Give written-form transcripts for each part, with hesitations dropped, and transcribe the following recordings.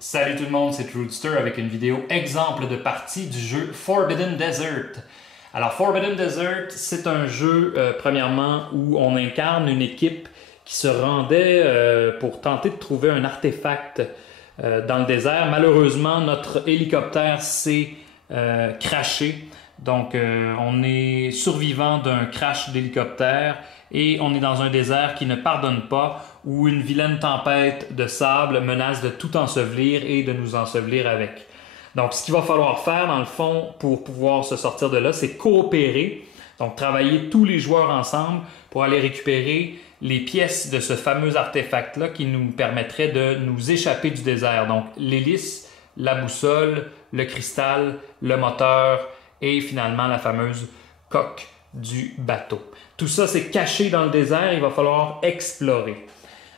Salut tout le monde, c'est Rootster avec une vidéo exemple de partie du jeu Forbidden Desert. Alors Forbidden Desert, c'est un jeu premièrement où on incarne une équipe qui se rendait pour tenter de trouver un artefact dans le désert. Malheureusement, notre hélicoptère s'est crashé. Donc on est survivant d'un crash d'hélicoptère et on est dans un désert qui ne pardonne pas, où une vilaine tempête de sable menace de tout ensevelir et de nous ensevelir avec. Donc ce qu'il va falloir faire dans le fond pour pouvoir se sortir de là, c'est coopérer, donc travailler tous les joueurs ensemble pour aller récupérer les pièces de ce fameux artefact-là qui nous permettrait de nous échapper du désert. Donc l'hélice, la boussole, le cristal, le moteur et finalement la fameuse coque du bateau. Tout ça, c'est caché dans le désert, il va falloir explorer.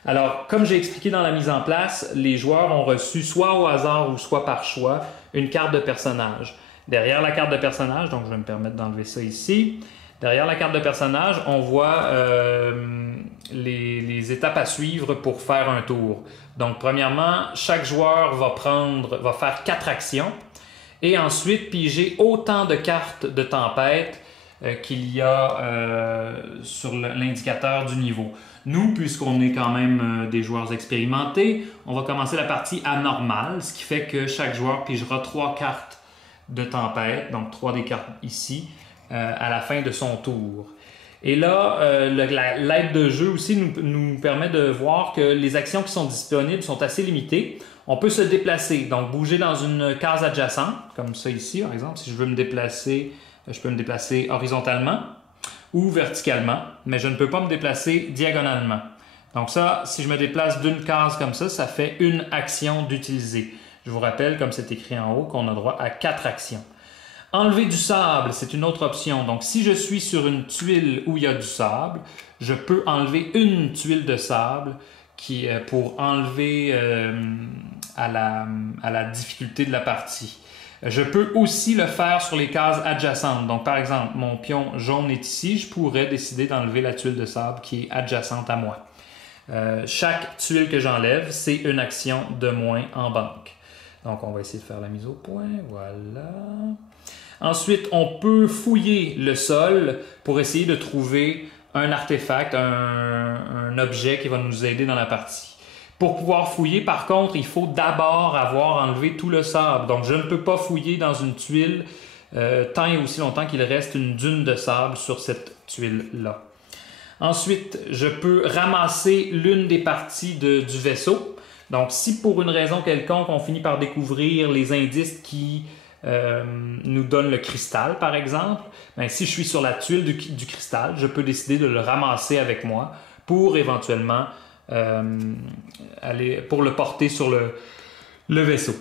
Alors, comme j'ai expliqué dans la mise en place, les joueurs ont reçu soit au hasard ou soit par choix une carte de personnage. Derrière la carte de personnage, donc je vais me permettre d'enlever ça ici, derrière la carte de personnage, on voit les étapes à suivre pour faire un tour. Donc, premièrement, chaque joueur va faire 4 actions et ensuite piger autant de cartes de tempête qu'il y a sur l'indicateur du niveau. Nous, puisqu'on est quand même des joueurs expérimentés, on va commencer la partie à normale, ce qui fait que chaque joueur pigera 3 cartes de tempête, donc 3 des cartes ici, à la fin de son tour. Et là, l'aide de jeu aussi nous permet de voir que les actions qui sont disponibles sont assez limitées. On peut se déplacer, donc bouger dans une case adjacente, comme ça ici par exemple. Si je veux me déplacer, je peux me déplacer horizontalement ou verticalement, mais je ne peux pas me déplacer diagonalement. Donc ça, si je me déplace d'une case comme ça fait une action d'utiliser. Je vous rappelle, comme c'est écrit en haut, qu'on a droit à 4 actions. Enlever du sable, c'est une autre option. Donc si je suis sur une tuile où il y a du sable, je peux enlever une tuile de sable pour enlever à la difficulté de la partie. Je peux aussi le faire sur les cases adjacentes. Donc, par exemple, mon pion jaune est ici. Je pourrais décider d'enlever la tuile de sable qui est adjacente à moi. Chaque tuile que j'enlève, c'est une action de moins en banque. Donc, on va essayer de faire la mise au point. Voilà. Ensuite, on peut fouiller le sol pour essayer de trouver un artefact, un objet qui va nous aider dans la partie. Pour pouvoir fouiller, par contre, il faut d'abord avoir enlevé tout le sable. Donc, je ne peux pas fouiller dans une tuile tant et aussi longtemps qu'il reste une dune de sable sur cette tuile-là. Ensuite, je peux ramasser l'une des parties du vaisseau. Donc, si pour une raison quelconque, on finit par découvrir les indices qui nous donnent le cristal, par exemple, bien, si je suis sur la tuile du cristal, je peux décider de le ramasser avec moi pour éventuellement pour le porter sur le vaisseau.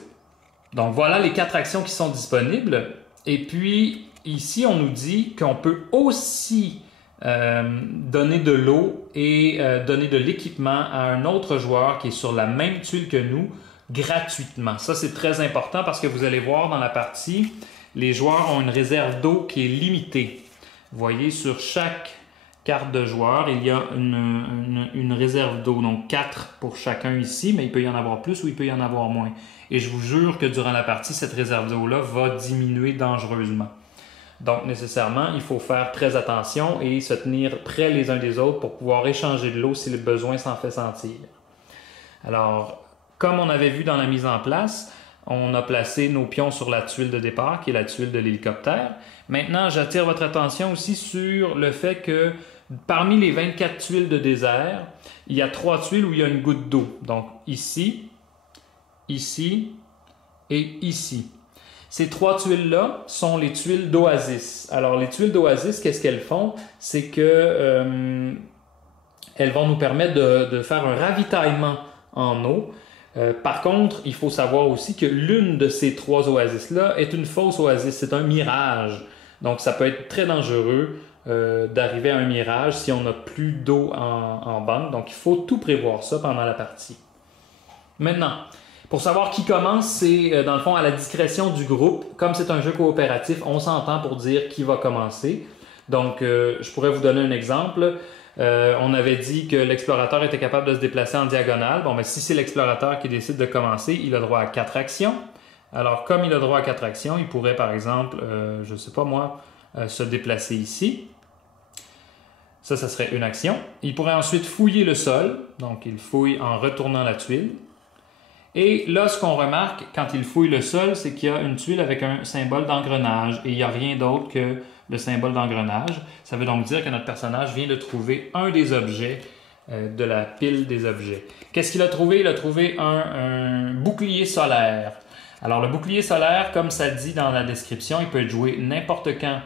Donc voilà les 4 actions qui sont disponibles. Et puis ici, on nous dit qu'on peut aussi donner de l'eau et donner de l'équipement à un autre joueur qui est sur la même tuile que nous gratuitement. Ça, c'est très important parce que vous allez voir dans la partie, les joueurs ont une réserve d'eau qui est limitée. Vous voyez, sur chaque carte de joueur, il y a une réserve d'eau, donc 4 pour chacun ici, mais il peut y en avoir plus ou il peut y en avoir moins. Et je vous jure que durant la partie, cette réserve d'eau-là va diminuer dangereusement. Donc nécessairement, il faut faire très attention et se tenir près les uns des autres pour pouvoir échanger de l'eau si le besoin s'en fait sentir. Alors, comme on avait vu dans la mise en place, on a placé nos pions sur la tuile de départ, qui est la tuile de l'hélicoptère. Maintenant, j'attire votre attention aussi sur le fait que parmi les 24 tuiles de désert, il y a 3 tuiles où il y a une goutte d'eau. Donc ici, ici et ici. Ces 3 tuiles-là sont les tuiles d'oasis. Alors les tuiles d'oasis, qu'est-ce qu'elles font? C'est que elles vont nous permettre de faire un ravitaillement en eau. Par contre, il faut savoir aussi que l'une de ces 3 oasis-là est une fausse oasis, c'est un mirage. Donc ça peut être très dangereux d'arriver à un mirage si on n'a plus d'eau en banque. Donc il faut tout prévoir ça pendant la partie. Maintenant, pour savoir qui commence, c'est dans le fond à la discrétion du groupe. Comme c'est un jeu coopératif, on s'entend pour dire qui va commencer. Donc je pourrais vous donner un exemple. On avait dit que l'explorateur était capable de se déplacer en diagonale. Bon, mais si c'est l'explorateur qui décide de commencer, il a droit à 4 actions. Alors, comme il a droit à 4 actions, il pourrait, par exemple, je ne sais pas moi, se déplacer ici. Ça serait une action. Il pourrait ensuite fouiller le sol. Donc, il fouille en retournant la tuile. Et là, ce qu'on remarque quand il fouille le sol, c'est qu'il y a une tuile avec un symbole d'engrenage. Et il n'y a rien d'autre que le symbole d'engrenage. Ça veut donc dire que notre personnage vient de trouver un des objets de la pile des objets. Qu'est-ce qu'il a trouvé? Il a trouvé un bouclier solaire. Alors, le bouclier solaire, comme ça dit dans la description, il peut être joué n'importe quand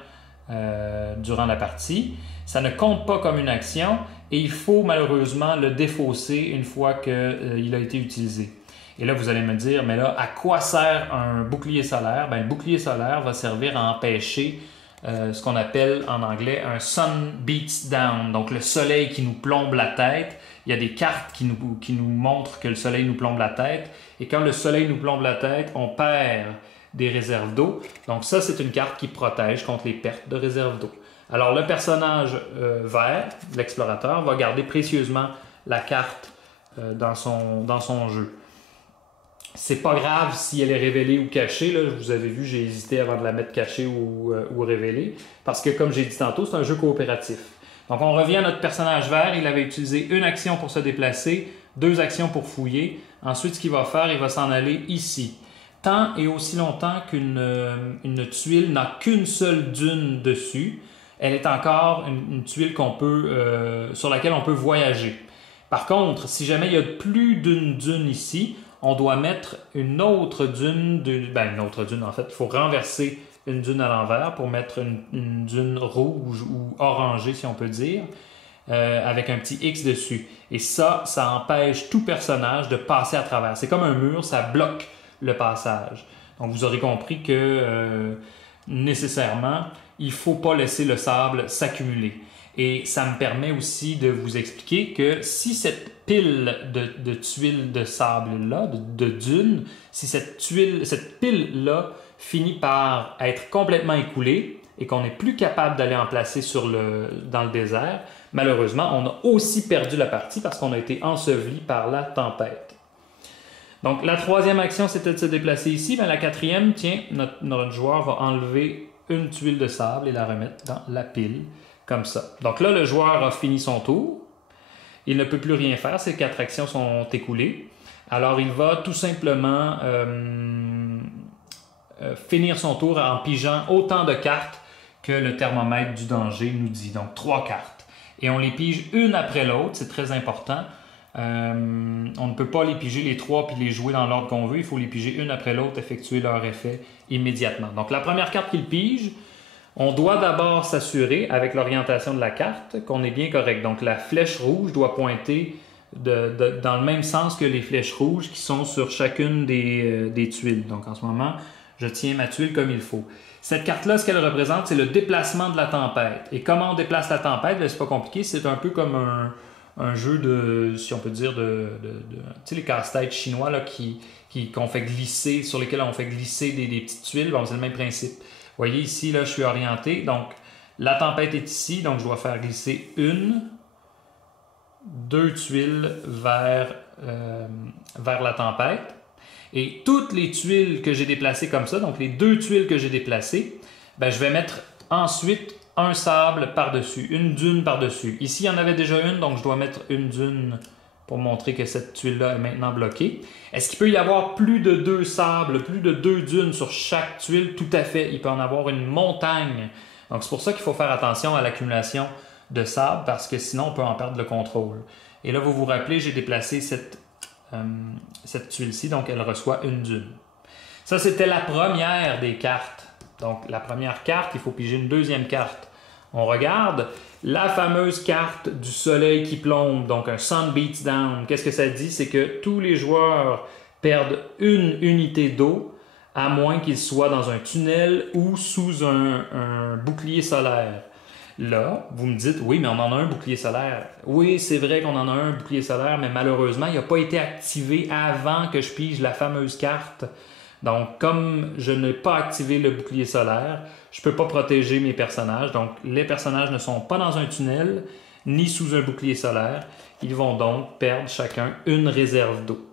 durant la partie. Ça ne compte pas comme une action et il faut malheureusement le défausser une fois qu'il a été utilisé. Et là, vous allez me dire, mais là, à quoi sert un bouclier solaire? Bien, le bouclier solaire va servir à empêcher ce qu'on appelle en anglais un sun beats down, donc le soleil qui nous plombe la tête. Il y a des cartes qui nous montrent que le soleil nous plombe la tête. Et quand le soleil nous plombe la tête, on perd des réserves d'eau. Donc ça, c'est une carte qui protège contre les pertes de réserves d'eau. Alors le personnage vert, l'explorateur, va garder précieusement la carte dans son jeu. C'est pas grave si elle est révélée ou cachée. Là. Vous avez vu, j'ai hésité avant de la mettre cachée ou révélée. Parce que, comme j'ai dit tantôt, c'est un jeu coopératif. Donc, on revient à notre personnage vert. Il avait utilisé une action pour se déplacer, 2 actions pour fouiller. Ensuite, ce qu'il va faire, il va s'en aller ici. Tant et aussi longtemps qu'une tuile n'a qu'une seule dune dessus, elle est encore une tuile sur laquelle on peut voyager. Par contre, si jamais il y a plus d'une dune ici, on doit mettre une autre dune, une autre dune en fait, il faut renverser une dune à l'envers pour mettre une dune rouge ou orangée si on peut dire, avec un petit X dessus. Et ça empêche tout personnage de passer à travers. C'est comme un mur, ça bloque le passage. Donc vous aurez compris que nécessairement, il ne faut pas laisser le sable s'accumuler. Et ça me permet aussi de vous expliquer que si cette pile de tuiles de sable-là, de dunes, si cette pile-là finit par être complètement écoulée et qu'on n'est plus capable d'aller en placer dans le désert, malheureusement, on a aussi perdu la partie parce qu'on a été enseveli par la tempête. Donc, la troisième action, c'était de se déplacer ici. Bien, la quatrième, tiens, notre joueur va enlever une tuile de sable et la remettre dans la pile. Comme ça. Donc là, le joueur a fini son tour. Il ne peut plus rien faire. Ses 4 actions sont écoulées. Alors, il va tout simplement finir son tour en pigeant autant de cartes que le thermomètre du danger nous dit. Donc, 3 cartes. Et on les pige une après l'autre. C'est très important. On ne peut pas les piger les 3 puis les jouer dans l'ordre qu'on veut. Il faut les piger une après l'autre, effectuer leur effet immédiatement. Donc, la première carte qu'il pige, on doit d'abord s'assurer, avec l'orientation de la carte, qu'on est bien correct. Donc, la flèche rouge doit pointer dans le même sens que les flèches rouges qui sont sur chacune des tuiles. Donc, en ce moment, je tiens ma tuile comme il faut. Cette carte-là, ce qu'elle représente, c'est le déplacement de la tempête. Et comment on déplace la tempête? C'est pas compliqué. C'est un peu comme un jeu si on peut dire, tu sais, les casse-têtes chinois là, qu'on fait glisser, sur lesquels on fait glisser des petites tuiles. Bon, c'est le même principe. Vous voyez ici, là, je suis orienté. Donc, la tempête est ici. Donc, je dois faire glisser 2 tuiles vers la tempête. Et toutes les tuiles que j'ai déplacées comme ça, donc les 2 tuiles que j'ai déplacées, ben, je vais mettre ensuite un sable par-dessus, une dune par-dessus. Ici, il y en avait déjà une, donc je dois mettre une dune pour montrer que cette tuile-là est maintenant bloquée. Est-ce qu'il peut y avoir plus de 2 sables, plus de 2 dunes sur chaque tuile? Tout à fait. Il peut en avoir une montagne. Donc, c'est pour ça qu'il faut faire attention à l'accumulation de sable, parce que sinon, on peut en perdre le contrôle. Et là, vous vous rappelez, j'ai déplacé cette tuile-ci, donc elle reçoit une dune. Ça, c'était la première des cartes. Donc, la première carte, il faut piger une deuxième carte. On regarde la fameuse carte du soleil qui plombe, donc un sun beats down. Qu'est-ce que ça dit? C'est que tous les joueurs perdent une unité d'eau, à moins qu'ils soient dans un tunnel ou sous un bouclier solaire. Là, vous me dites, oui, mais on en a un bouclier solaire. Oui, c'est vrai qu'on en a un bouclier solaire, mais malheureusement, il n'a pas été activé avant que je pige la fameuse carte. Donc, comme je n'ai pas activé le bouclier solaire, je ne peux pas protéger mes personnages. Donc, les personnages ne sont pas dans un tunnel ni sous un bouclier solaire. Ils vont donc perdre chacun une réserve d'eau.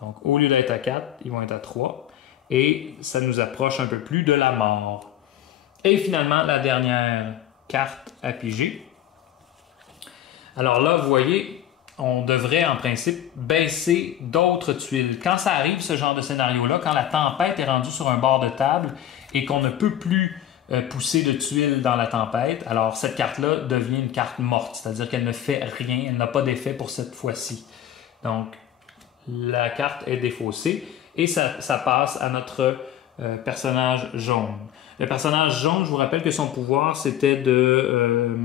Donc, au lieu d'être à 4, ils vont être à 3. Et ça nous approche un peu plus de la mort. Et finalement, la dernière carte à piger. Alors là, vous voyez, on devrait en principe baisser d'autres tuiles. Quand ça arrive, ce genre de scénario-là, quand la tempête est rendue sur un bord de table et qu'on ne peut plus pousser de tuiles dans la tempête, alors cette carte-là devient une carte morte, c'est-à-dire qu'elle ne fait rien, elle n'a pas d'effet pour cette fois-ci. Donc, la carte est défaussée et ça passe à notre personnage jaune. Le personnage jaune, je vous rappelle que son pouvoir, c'était de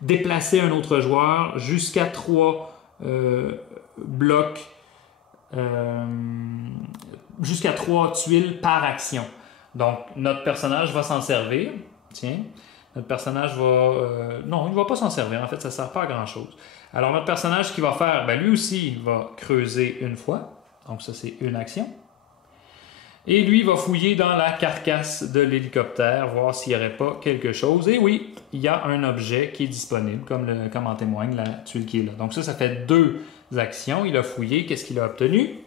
déplacer un autre joueur jusqu'à 3 blocs, jusqu'à 3 tuiles par action. Donc, notre personnage va s'en servir. Tiens, notre personnage va... non, il ne va pas s'en servir. En fait, ça ne sert pas à grand-chose. Alors, notre personnage, ce qu'il va faire, ben, lui aussi, il va creuser une fois. Donc, ça, c'est une action. Et lui, il va fouiller dans la carcasse de l'hélicoptère, voir s'il n'y aurait pas quelque chose. Et oui, il y a un objet qui est disponible, comme en témoigne la tuile qui est là. Donc ça fait 2 actions. Il a fouillé. Qu'est-ce qu'il a obtenu?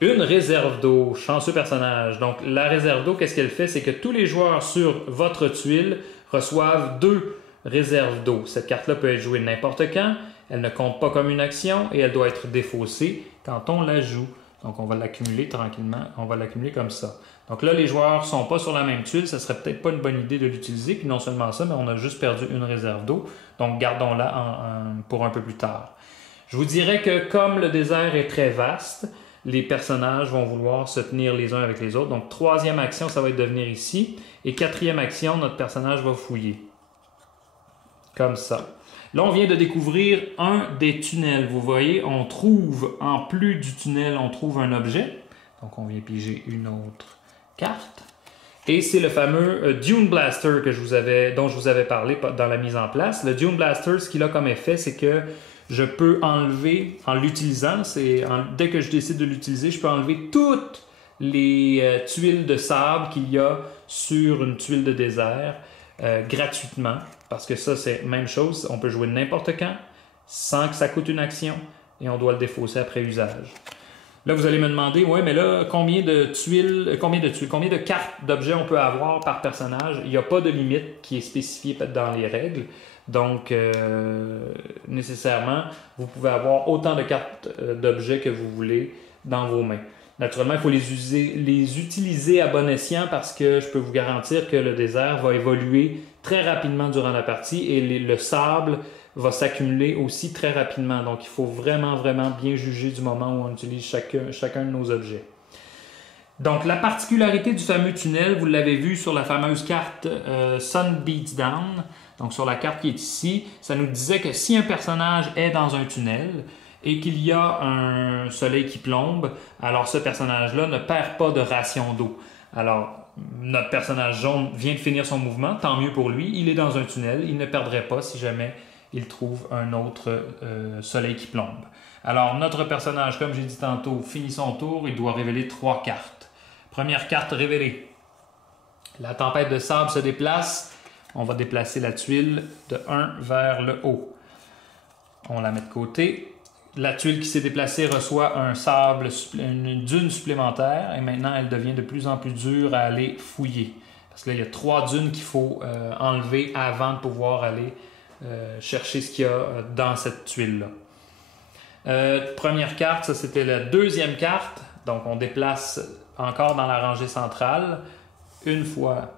Une réserve d'eau. Chanceux personnage. Donc la réserve d'eau, qu'est-ce qu'elle fait? C'est que tous les joueurs sur votre tuile reçoivent 2 réserves d'eau. Cette carte-là peut être jouée n'importe quand. Elle ne compte pas comme une action et elle doit être défaussée quand on la joue. Donc, on va l'accumuler tranquillement. On va l'accumuler comme ça. Donc là, les joueurs ne sont pas sur la même tuile. Ça serait peut-être pas une bonne idée de l'utiliser. Puis non seulement ça, mais on a juste perdu une réserve d'eau. Donc, gardons-la pour un peu plus tard. Je vous dirais que comme le désert est très vaste, les personnages vont vouloir se tenir les uns avec les autres. Donc, 3e action, ça va être de venir ici. Et 4e action, notre personnage va fouiller. Comme ça. Là, on vient de découvrir un des tunnels. Vous voyez, on trouve, en plus du tunnel, on trouve un objet. Donc, on vient piger une autre carte. Et c'est le fameux Dune Blaster dont je vous avais parlé dans la mise en place. Le Dune Blaster, ce qu'il a comme effet, c'est que je peux enlever, en l'utilisant, dès que je décide de l'utiliser, je peux enlever toutes les tuiles de sable qu'il y a sur une tuile de désert gratuitement. Parce que ça, c'est la même chose. On peut jouer n'importe quand, sans que ça coûte une action, et on doit le défausser après usage. Là, vous allez me demander, ouais, mais là, combien de cartes d'objets on peut avoir par personnage? Il n'y a pas de limite qui est spécifiée dans les règles. Donc, nécessairement, vous pouvez avoir autant de cartes d'objets que vous voulez dans vos mains. Naturellement, il faut les utiliser à bon escient parce que je peux vous garantir que le désert va évoluer très rapidement durant la partie et le sable va s'accumuler aussi très rapidement. Donc, il faut vraiment, vraiment bien juger du moment où on utilise chacun de nos objets. Donc, la particularité du fameux tunnel, vous l'avez vu sur la fameuse carte Sun Beats Down, donc sur la carte qui est ici, ça nous disait que si un personnage est dans un tunnel et qu'il y a un soleil qui plombe, alors ce personnage-là ne perd pas de ration d'eau. Alors, notre personnage jaune vient de finir son mouvement, tant mieux pour lui, il est dans un tunnel, il ne perdrait pas si jamais il trouve un autre soleil qui plombe. Alors, notre personnage, comme j'ai dit tantôt, finit son tour, il doit révéler 3 cartes. Première carte révélée. La tempête de sable se déplace. On va déplacer la tuile de 1 vers le haut. On la met de côté. La tuile qui s'est déplacée reçoit une dune supplémentaire et maintenant elle devient de plus en plus dure à aller fouiller. Parce que là, il y a 3 dunes qu'il faut enlever avant de pouvoir aller chercher ce qu'il y a dans cette tuile-là. Première carte, ça c'était la 2e carte. Donc on déplace encore dans la rangée centrale, une fois,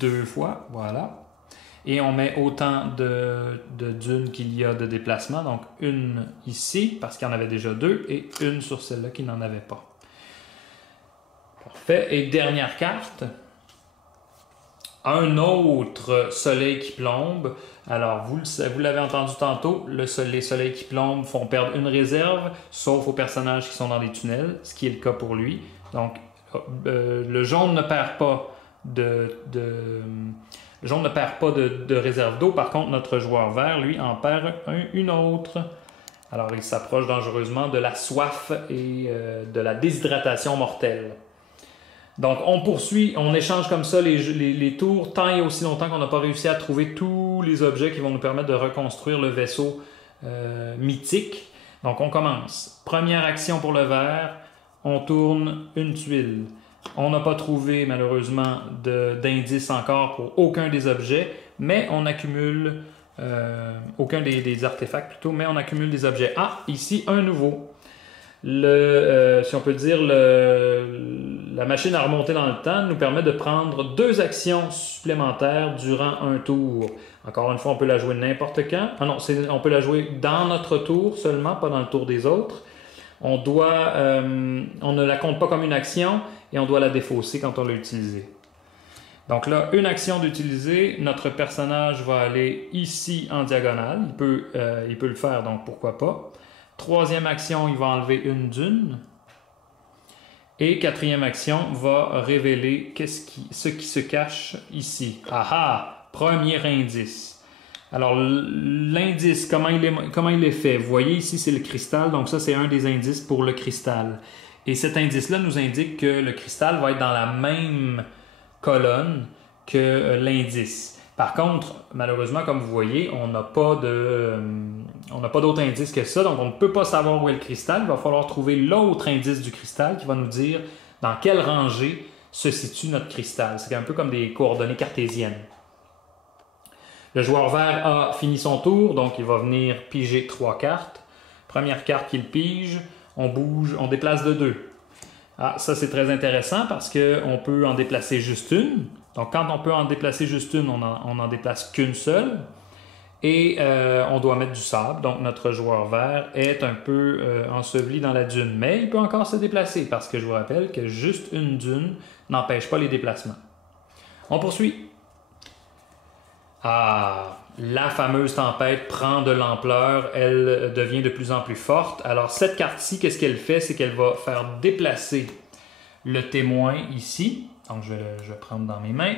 2 fois, voilà. Et on met autant de dunes qu'il y a de déplacement. Donc une ici, parce qu'il y en avait déjà 2, et une sur celle-là qui n'en avait pas. Parfait. Et dernière carte. Un autre soleil qui plombe. Alors, vous l'avez entendu tantôt, les soleils qui plombent font perdre une réserve, sauf aux personnages qui sont dans les tunnels, ce qui est le cas pour lui. Donc, le jaune ne perd pas de réserve d'eau. Par contre, notre joueur vert, lui, en perd une autre. Alors, il s'approche dangereusement de la soif et de la déshydratation mortelle. Donc, on poursuit, on échange comme ça les tours tant et aussi longtemps qu'on n'a pas réussi à trouver tous les objets qui vont nous permettre de reconstruire le vaisseau mythique. Donc on commence. Première action pour le vert, on tourne une tuile. On n'a pas trouvé malheureusement d'indice encore pour aucun des objets, mais on accumule, aucun des artefacts plutôt, mais on accumule des objets. Ah, ici un nouveau. Si on peut dire, la machine à remonter dans le temps nous permet de prendre 2 actions supplémentaires durant un tour. Encore une fois, on peut la jouer n'importe quand. Ah non, on peut la jouer dans notre tour seulement, pas dans le tour des autres. On ne la compte pas comme une action et on doit la défausser quand on l'a utilisée. Donc là, une action d'utiliser, notre personnage va aller ici en diagonale. Il peut le faire, donc pourquoi pas. Troisième action, il va enlever une dune. Et quatrième action va révéler ce qui se cache ici. Ah ah! Premier indice. Alors, l'indice, comment il est fait? Vous voyez ici, c'est le cristal. Donc ça, c'est un des indices pour le cristal. Et cet indice-là nous indique que le cristal va être dans la même colonne que l'indice. Par contre, malheureusement, comme vous voyez, on n'a pas d'autre indice que ça, donc on ne peut pas savoir où est le cristal. Il va falloir trouver l'autre indice du cristal qui va nous dire dans quelle rangée se situe notre cristal. C'est un peu comme des coordonnées cartésiennes. Le joueur vert a fini son tour, donc il va venir piger 3 cartes. Première carte qu'il pige, on bouge, on déplace de 2. Ah, ça c'est très intéressant parce qu'on peut en déplacer juste une. Donc quand on peut en déplacer juste une, on n'en déplace qu'une seule. Et on doit mettre du sable. Donc notre joueur vert est un peu enseveli dans la dune. Mais il peut encore se déplacer parce que je vous rappelle que juste une dune n'empêche pas les déplacements. On poursuit. Ah, la fameuse tempête prend de l'ampleur. Elle devient de plus en plus forte. Alors cette carte-ci, qu'est-ce qu'elle fait? C'est qu'elle va faire déplacer le témoin ici. Donc, je vais prendre dans mes mains.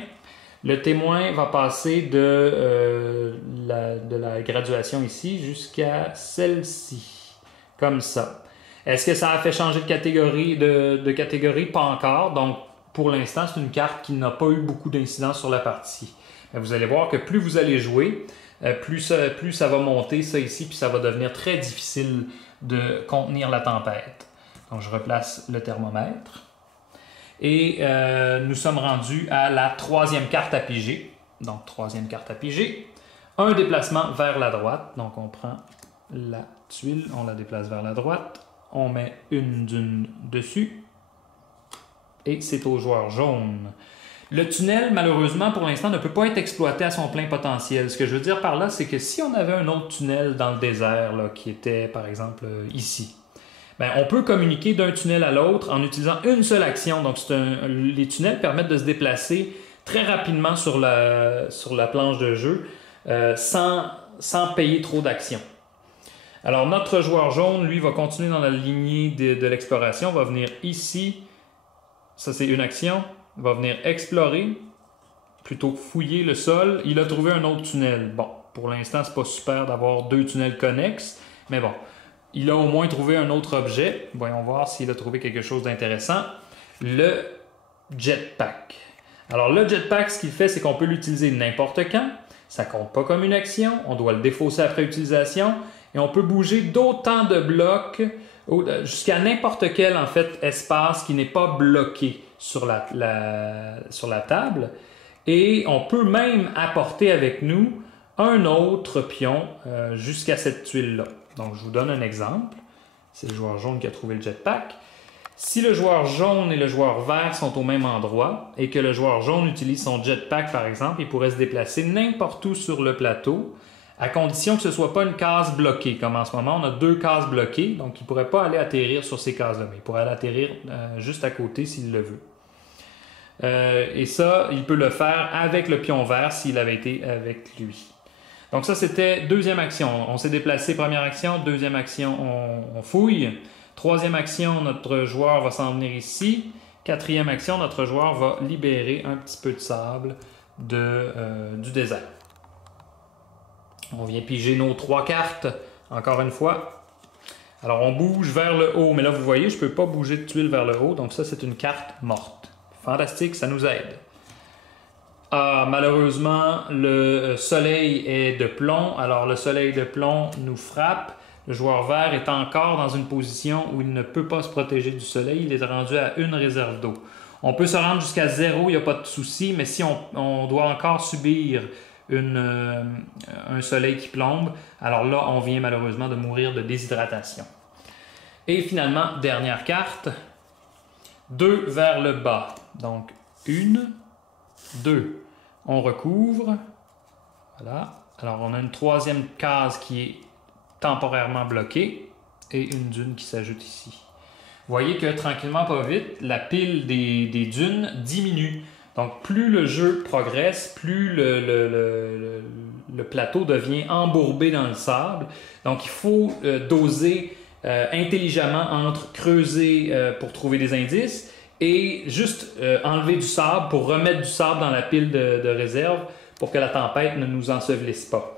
Le témoin va passer de la graduation ici jusqu'à celle-ci, comme ça. Est-ce que ça a fait changer de catégorie? Pas encore. Donc, pour l'instant, c'est une carte qui n'a pas eu beaucoup d'incidence sur la partie. Mais vous allez voir que plus vous allez jouer, plus ça va monter, ça ici, puis ça va devenir très difficile de contenir la tempête. Donc, je replace le thermomètre. Et nous sommes rendus à la 3e carte à piger. Donc, 3e carte à piger. Un déplacement vers la droite. Donc, on prend la tuile, on la déplace vers la droite. On met une dune dessus. Et c'est au joueur jaune. Le tunnel, malheureusement, pour l'instant, ne peut pas être exploité à son plein potentiel. Ce que je veux dire par là, c'est que si on avait un autre tunnel dans le désert, là, qui était, par exemple, ici, ben, on peut communiquer d'un tunnel à l'autre en utilisant une seule action. Donc, les tunnels permettent de se déplacer très rapidement sur la planche de jeu sans payer trop d'actions. Alors, notre joueur jaune, lui, va continuer dans la lignée de l'exploration. Va venir ici. Ça, c'est une action. Il va venir explorer, plutôt que fouiller le sol. Il a trouvé un autre tunnel. Bon, pour l'instant, c'est pas super d'avoir 2 tunnels connexes, mais bon. Il a au moins trouvé un autre objet. Voyons voir s'il a trouvé quelque chose d'intéressant. Le jetpack. Alors le jetpack, ce qu'il fait, c'est qu'on peut l'utiliser n'importe quand. Ça ne compte pas comme une action. On doit le défausser après utilisation. Et on peut bouger d'autant de blocs jusqu'à n'importe quel en fait, espace qui n'est pas bloqué sur la table. Et on peut même apporter avec nous un autre pion jusqu'à cette tuile-là. Donc, je vous donne un exemple. C'est le joueur jaune qui a trouvé le jetpack. Si le joueur jaune et le joueur vert sont au même endroit et que le joueur jaune utilise son jetpack, par exemple, il pourrait se déplacer n'importe où sur le plateau, à condition que ce ne soit pas une case bloquée. Comme en ce moment, on a 2 cases bloquées, donc il ne pourrait pas aller atterrir sur ces cases-là, mais il pourrait aller atterrir juste à côté s'il le veut. Et ça, il peut le faire avec le pion vert s'il avait été avec lui. Donc ça, c'était 2e action. On s'est déplacé, première action. 2e action, on fouille. 3e action, notre joueur va s'en venir ici. 4e action, notre joueur va libérer un petit peu de sable du désert. On vient piger nos 3 cartes, encore une fois. Alors, on bouge vers le haut. Mais là, vous voyez, je ne peux pas bouger de tuile vers le haut. Donc ça, c'est une carte morte. Fantastique, ça nous aide. Ah, malheureusement, le soleil est de plomb. Alors, le soleil de plomb nous frappe. Le joueur vert est encore dans une position où il ne peut pas se protéger du soleil. Il est rendu à une réserve d'eau. On peut se rendre jusqu'à 0, il n'y a pas de souci, mais si on doit encore subir un soleil qui plombe, alors là, on vient malheureusement de mourir de déshydratation. Et finalement, dernière carte, 2 vers le bas. Donc, 1, 2. On recouvre. Voilà. Alors, on a une troisième case qui est temporairement bloquée et une dune qui s'ajoute ici. Vous voyez que tranquillement, pas vite, la pile des dunes diminue. Donc, plus le jeu progresse, plus le plateau devient embourbé dans le sable. Donc, il faut doser intelligemment entre creuser pour trouver des indices et juste enlever du sable pour remettre du sable dans la pile de réserve pour que la tempête ne nous ensevelisse pas.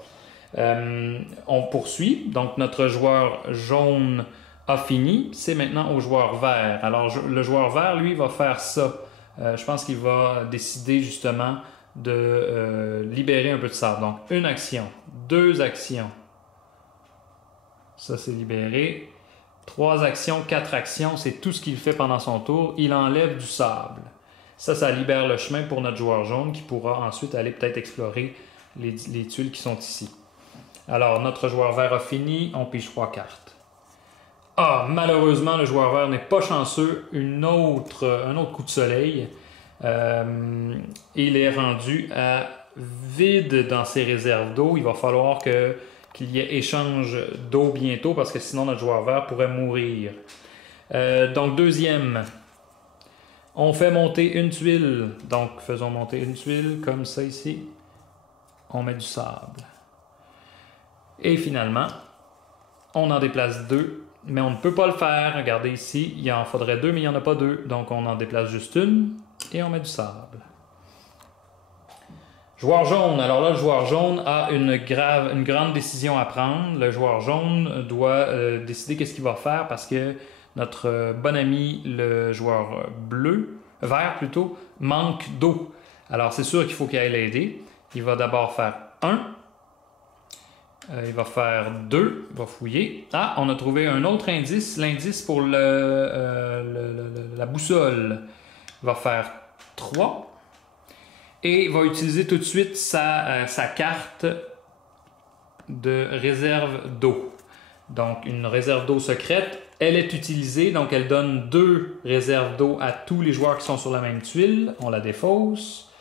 On poursuit. Donc, notre joueur jaune a fini. C'est maintenant au joueur vert. Alors, le joueur vert, lui, va faire ça. Je pense qu'il va décider justement de libérer un peu de sable. Donc, une action, 2 actions. Ça, c'est libéré. 3 actions, 4 actions, c'est tout ce qu'il fait pendant son tour. Il enlève du sable. Ça libère le chemin pour notre joueur jaune qui pourra ensuite aller peut-être explorer les tuiles qui sont ici. Alors, notre joueur vert a fini. On pige 3 cartes. Ah, malheureusement, le joueur vert n'est pas chanceux. Un autre coup de soleil. Il est rendu à vide dans ses réserves d'eau. Il va falloir qu'il y ait échange d'eau bientôt parce que sinon notre joueur vert pourrait mourir. Donc, deuxième, on fait monter une tuile. Donc, faisons monter une tuile comme ça ici. On met du sable. Et finalement, on en déplace 2. Mais on ne peut pas le faire. Regardez ici, il en faudrait 2, mais il n'y en a pas 2. Donc, on en déplace juste une et on met du sable. Joueur jaune. Alors là, le joueur jaune a une grande décision à prendre. Le joueur jaune doit décider qu'est-ce qu'il va faire parce que notre bon ami, le joueur vert plutôt, manque d'eau. Alors, c'est sûr qu'il faut qu'il aille l'aider. Il va d'abord faire 1. Il va faire 2, il va fouiller. Ah, on a trouvé un autre indice, l'indice pour la boussole. Il va faire 3. Et il va utiliser tout de suite sa carte de réserve d'eau. Donc, une réserve d'eau secrète. Elle est utilisée, donc elle donne 2 réserves d'eau à tous les joueurs qui sont sur la même tuile. On la défausse.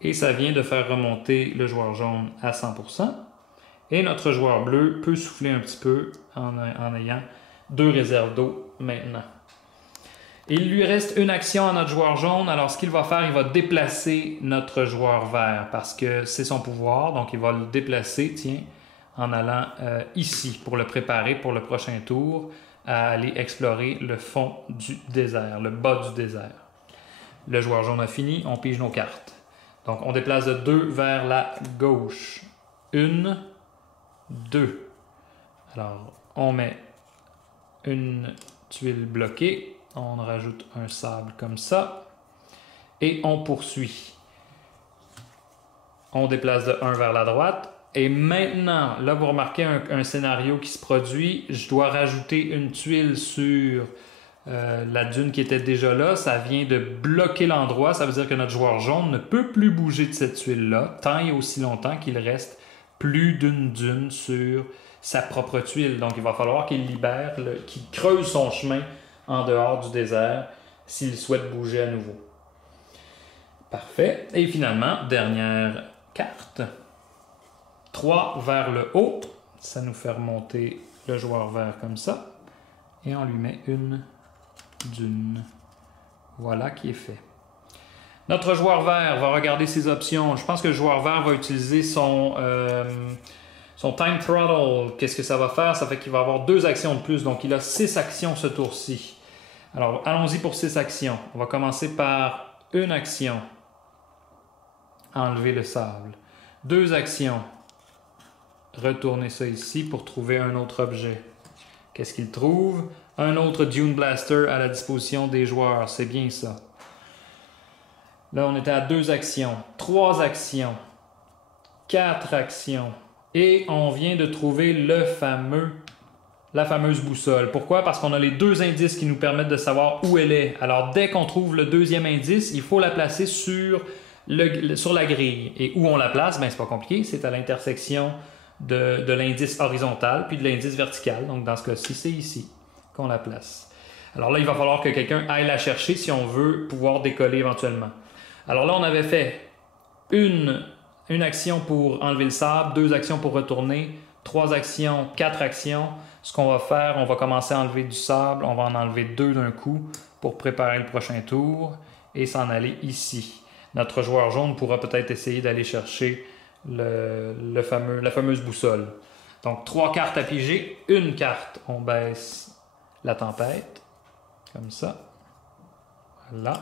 Et ça vient de faire remonter le joueur jaune à 100%. Et notre joueur bleu peut souffler un petit peu en ayant 2 réserves d'eau maintenant. Il lui reste une action à notre joueur jaune. Alors, ce qu'il va faire, il va déplacer notre joueur vert parce que c'est son pouvoir. Donc, il va le déplacer, tiens, en allant ici pour le préparer pour le prochain tour à aller explorer le fond du désert, le bas du désert. Le joueur jaune a fini, on pige nos cartes. Donc, on déplace de 2 vers la gauche. 1, 2. Alors, on met une tuile bloquée. On rajoute un sable comme ça. Et on poursuit. On déplace de 1 vers la droite. Et maintenant, là, vous remarquez un scénario qui se produit. Je dois rajouter une tuile sur la dune qui était déjà là. Ça vient de bloquer l'endroit. Ça veut dire que notre joueur jaune ne peut plus bouger de cette tuile-là tant et aussi longtemps qu'il reste plus d'une dune sur sa propre tuile. Donc, il va falloir qu'il libère, qu'il creuse son chemin en dehors du désert s'il souhaite bouger à nouveau. Parfait. Et finalement, dernière carte. 3 vers le haut. Ça nous fait remonter le joueur vert comme ça. Et on lui met une dune. Voilà qui est fait. Notre joueur vert va regarder ses options. Je pense que le joueur vert va utiliser son time throttle. Qu'est-ce que ça va faire? Ça fait qu'il va avoir 2 actions de plus. Donc, il a 6 actions ce tour-ci. Alors, allons-y pour 6 actions. On va commencer par une action. Enlever le sable. 2 actions. Retourner ça ici pour trouver un autre objet. Qu'est-ce qu'il trouve? Un autre Dune Blaster à la disposition des joueurs. C'est bien ça. Là, on était à 2 actions, 3 actions, 4 actions. Et on vient de trouver la fameuse boussole. Pourquoi? Parce qu'on a les 2 indices qui nous permettent de savoir où elle est. Alors, dès qu'on trouve le 2e indice, il faut la placer sur la grille. Et où on la place? Bien, c'est pas compliqué. C'est à l'intersection de l'indice horizontal puis de l'indice vertical. Donc, dans ce cas-ci, c'est ici qu'on la place. Alors là, il va falloir que quelqu'un aille la chercher si on veut pouvoir décoller éventuellement. Alors là, on avait fait une action pour enlever le sable, 2 actions pour retourner, 3 actions, 4 actions. Ce qu'on va faire, on va commencer à enlever du sable. On va en enlever 2 d'un coup pour préparer le prochain tour et s'en aller ici. Notre joueur jaune pourra peut-être essayer d'aller chercher la fameuse boussole. Donc, 3 cartes à piger. Une carte, on baisse la tempête. Comme ça. Voilà.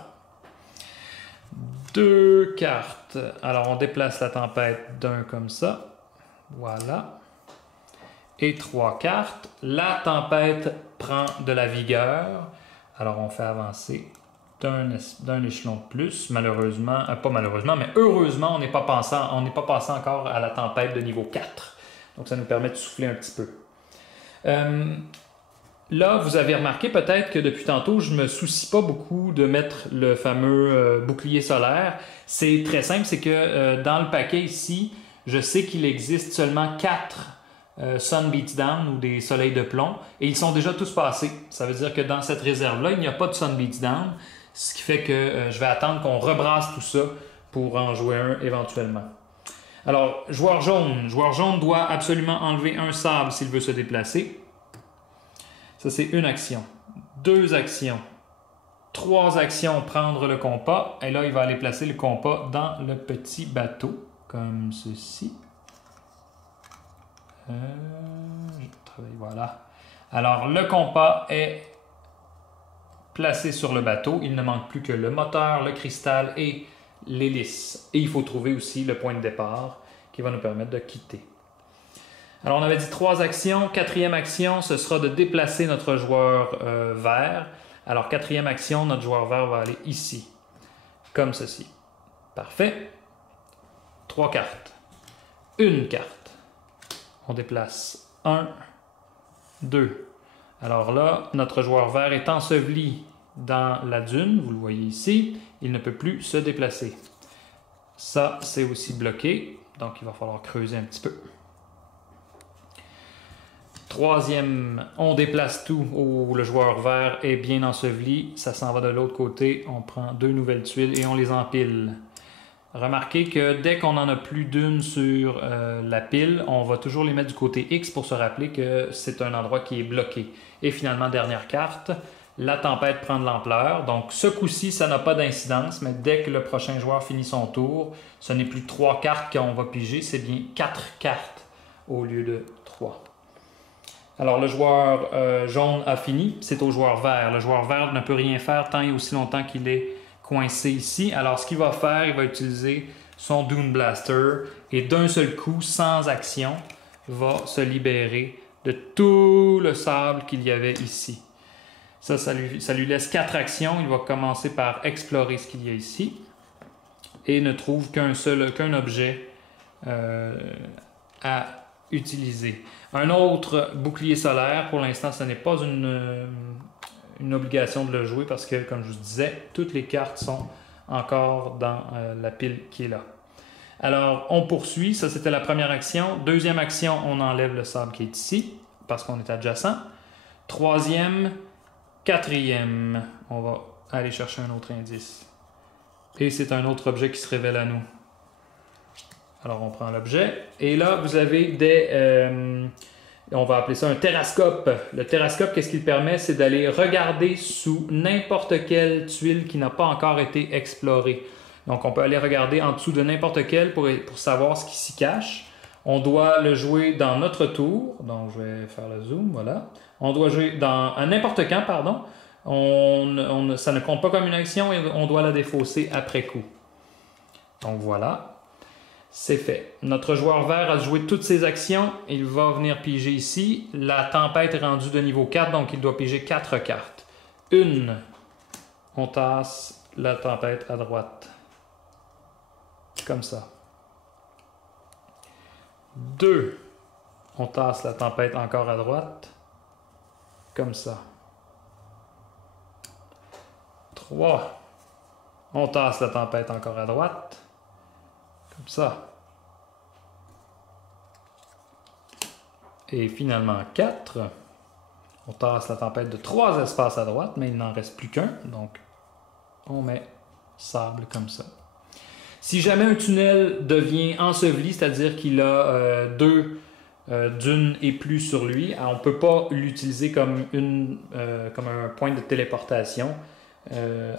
2 cartes. Alors, on déplace la tempête d'un comme ça. Voilà. Et 3 cartes. La tempête prend de la vigueur. Alors, on fait avancer d'un échelon de plus. Malheureusement, pas malheureusement, mais heureusement, on n'est pas passé encore à la tempête de niveau 4. Donc, ça nous permet de souffler un petit peu. Là, vous avez remarqué peut-être que depuis tantôt, je ne me soucie pas beaucoup de mettre le fameux bouclier solaire. C'est très simple, c'est que dans le paquet ici, je sais qu'il existe seulement 4 Sun Beatdown ou des soleils de plomb et ils sont déjà tous passés. Ça veut dire que dans cette réserve-là, il n'y a pas de Sun Beatdown, ce qui fait que je vais attendre qu'on rebrasse tout ça pour en jouer un éventuellement. Alors, joueur jaune doit absolument enlever un sable s'il veut se déplacer. Ça, c'est une action. 2 actions. 3 actions, prendre le compas. Et là, il va aller placer le compas dans le petit bateau, comme ceci. Voilà. Alors, le compas est placé sur le bateau. Il ne manque plus que le moteur, le cristal et l'hélice. Et il faut trouver aussi le point de départ qui va nous permettre de quitter. Alors, on avait dit 3 actions. 4e action, ce sera de déplacer notre joueur vert. Alors, 4e action, notre joueur vert va aller ici, comme ceci. Parfait. 3 cartes. Une carte. On déplace 1, 2. Alors là, notre joueur vert est enseveli dans la dune. Vous le voyez ici. Il ne peut plus se déplacer. Ça, c'est aussi bloqué. Donc, il va falloir creuser un petit peu. 3e, on déplace tout où le joueur vert est bien enseveli. Ça s'en va de l'autre côté. On prend 2 nouvelles tuiles et on les empile. Remarquez que dès qu'on n'en a plus d'une sur la pile, on va toujours les mettre du côté X pour se rappeler que c'est un endroit qui est bloqué. Et finalement, dernière carte, la tempête prend de l'ampleur. Donc ce coup-ci, ça n'a pas d'incidence, mais dès que le prochain joueur finit son tour, ce n'est plus 3 cartes qu'on va piger, c'est bien 4 cartes au lieu de 3. Alors, le joueur jaune a fini, c'est au joueur vert. Le joueur vert ne peut rien faire tant et aussi longtemps qu'il est coincé ici. Alors, ce qu'il va faire, il va utiliser son Dune Blaster et d'un seul coup, sans action, va se libérer de tout le sable qu'il y avait ici. Ça lui laisse 4 actions. Il va commencer par explorer ce qu'il y a ici et ne trouve qu'un objet à utiliser. Un autre bouclier solaire, pour l'instant, ce n'est pas une obligation de le jouer parce que, comme je vous disais, toutes les cartes sont encore dans la pile qui est là. Alors, on poursuit. Ça, c'était la première action. 2e action, on enlève le sable qui est ici parce qu'on est adjacent. 3e, 4e, on va aller chercher un autre indice. Et c'est un autre objet qui se révèle à nous. Alors, on prend l'objet. Et là, vous avez on va appeler ça un terrascope. Le terrascope, qu'est-ce qu'il permet? C'est d'aller regarder sous n'importe quelle tuile qui n'a pas encore été explorée. Donc, on peut aller regarder en dessous de n'importe quelle pour savoir ce qui s'y cache. On doit le jouer dans notre tour. Donc, je vais faire le zoom, voilà. On doit jouer à n'importe quand, pardon. Ça ne compte pas comme une action et on doit la défausser après coup. Donc, voilà. C'est fait. Notre joueur vert a joué toutes ses actions. Il va venir piger ici. La tempête est rendue de niveau 4, donc il doit piger 4 cartes. Une. On tasse la tempête à droite. comme ça. 2, on tasse la tempête encore à droite, comme ça. 3, on tasse la tempête encore à droite, comme ça. Et finalement 4, on tasse la tempête de 3 espaces à droite, mais il n'en reste plus qu'un, donc on met sable comme ça. Si jamais un tunnel devient enseveli, c'est-à-dire qu'il a 2 dunes et plus sur lui, on ne peut pas l'utiliser comme un point de téléportation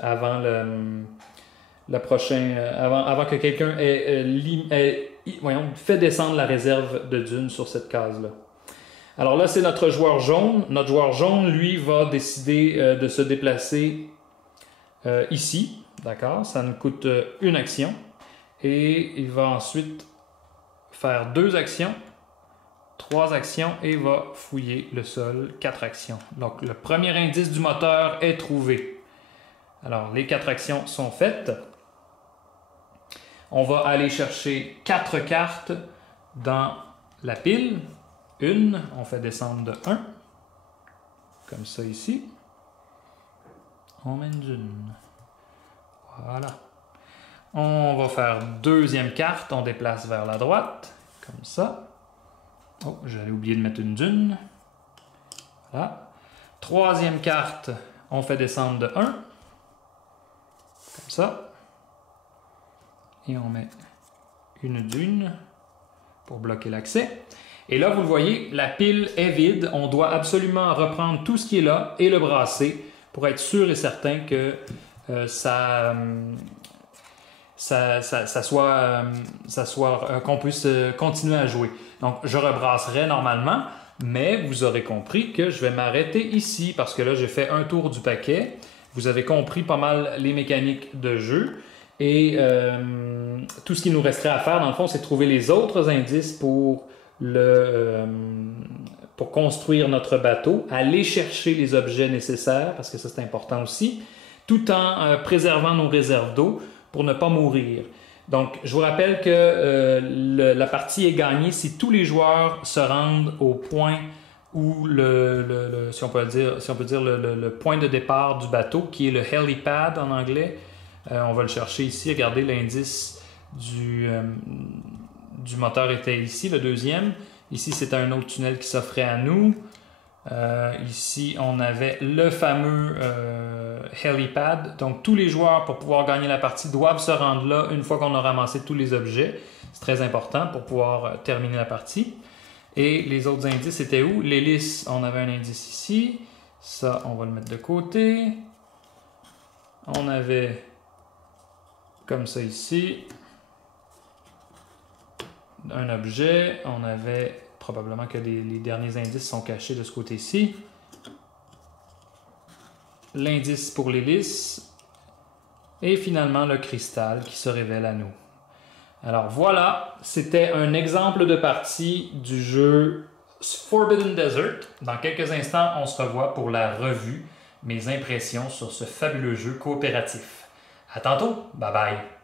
avant avant que quelqu'un ait fait descendre la réserve de dunes sur cette case-là. Alors là, c'est notre joueur jaune. Notre joueur jaune, lui, va décider de se déplacer ici. D'accord? Ça nous coûte une action. Et il va ensuite faire 2 actions, 3 actions et va fouiller le sol, 4 actions. Donc, le premier indice du moteur est trouvé. Alors, les 4 actions sont faites. On va aller chercher 4 cartes dans la pile. Une, on fait descendre de 1, comme ça ici. On met une dune. Voilà. On va faire deuxième carte, on déplace vers la droite, comme ça. Oh, j'allais oublier de mettre une dune. Voilà. Troisième carte, on fait descendre de 1, comme ça. Et on met une dune pour bloquer l'accès. Et là, vous le voyez, la pile est vide. On doit absolument reprendre tout ce qui est là et le brasser pour être sûr et certain que qu'on puisse continuer à jouer. Donc, je rebrasserai normalement, mais vous aurez compris que je vais m'arrêter ici parce que là, j'ai fait un tour du paquet. Vous avez compris pas mal les mécaniques de jeu. Et tout ce qu'il nous resterait à faire, dans le fond, c'est trouver les autres indices pour construire notre bateau, aller chercher les objets nécessaires, parce que ça c'est important aussi, tout en préservant nos réserves d'eau pour ne pas mourir. Donc, je vous rappelle que la partie est gagnée si tous les joueurs se rendent au point où si on peut dire le point de départ du bateau, qui est le helipad en anglais. On va le chercher ici. Regardez, l'indice du moteur était ici, le deuxième. Ici, c'était un autre tunnel qui s'offrait à nous. Ici, on avait le fameux helipad. Donc, tous les joueurs, pour pouvoir gagner la partie, doivent se rendre là une fois qu'on a ramassé tous les objets. C'est très important pour pouvoir terminer la partie. Et les autres indices étaient où? L'hélice, on avait un indice ici. Ça, on va le mettre de côté. On avait comme ça ici un objet. On avait probablement que les derniers indices sont cachés de ce côté-ci. L'indice pour l'hélice. Et finalement le cristal qui se révèle à nous. Alors voilà, c'était un exemple de partie du jeu Forbidden Desert. Dans quelques instants, on se revoit pour la revue, mes impressions sur ce fabuleux jeu coopératif. À tantôt, bye bye!